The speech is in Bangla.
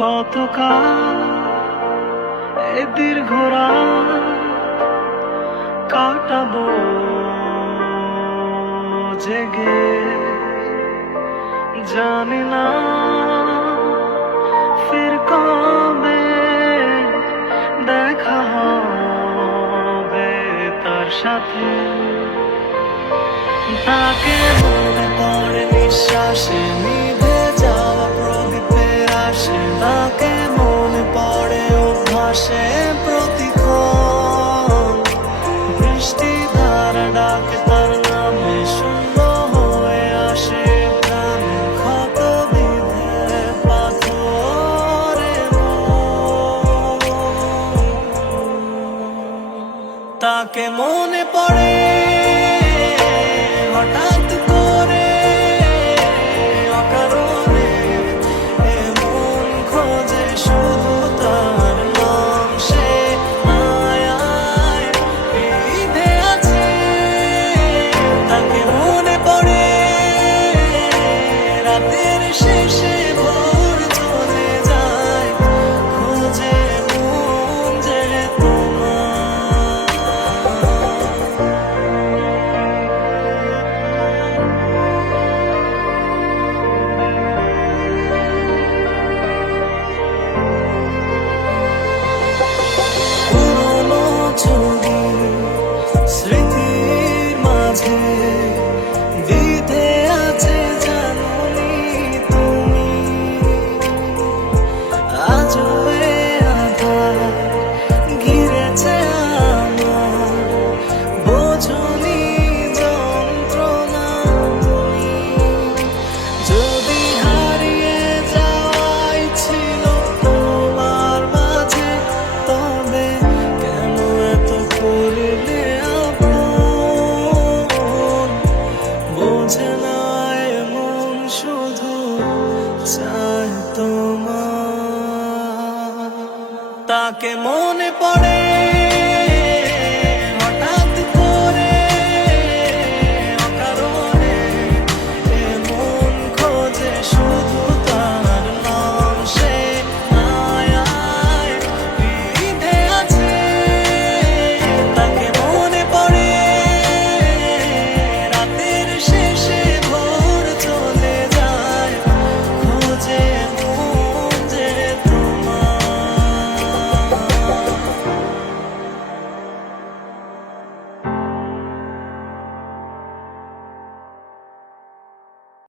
কতকাল এ দীর্ঘ রাত কাটাবো জেগে, জানি না ফির কবে দেখা হবে তার সাথে। তাকে মনে পড়ে নিঃশ্বাসে নিভে যাওয়া প্রদীপের আসে, তাকে মনে পড়ে অভ্যাসে প্রতিক্ষণ। বৃষ্টি ধারা ডাকে তার নামে, শূন্য হয়ে আসে প্রাণে ক্ষত বিধে পাথরে মন। তাকে মনে পড়ে হঠাৎ করে অকারণে, এমন খোঁজে শুধু তার নাম। সে আয় আয় বিধে আছে, তাকে মনে পড়ে রাতের শেষে ভোর চলে যায়, খোঁজে মন যে তোমার। পুরনো ছবি স্মৃতির মাঝে বিধে আছে, জানোনি তুমি? আজও এ আধার ঘিরেছে আমার, বোঝনি যন্ত্রণা তুমি। যদি হারিয়ে যাওয়াই ছিল তোমার মাঝে, তবে কেন এত করলে আপন? বোঝে না এমন শুধু চায় তোমার। তাকে মনে পড়ে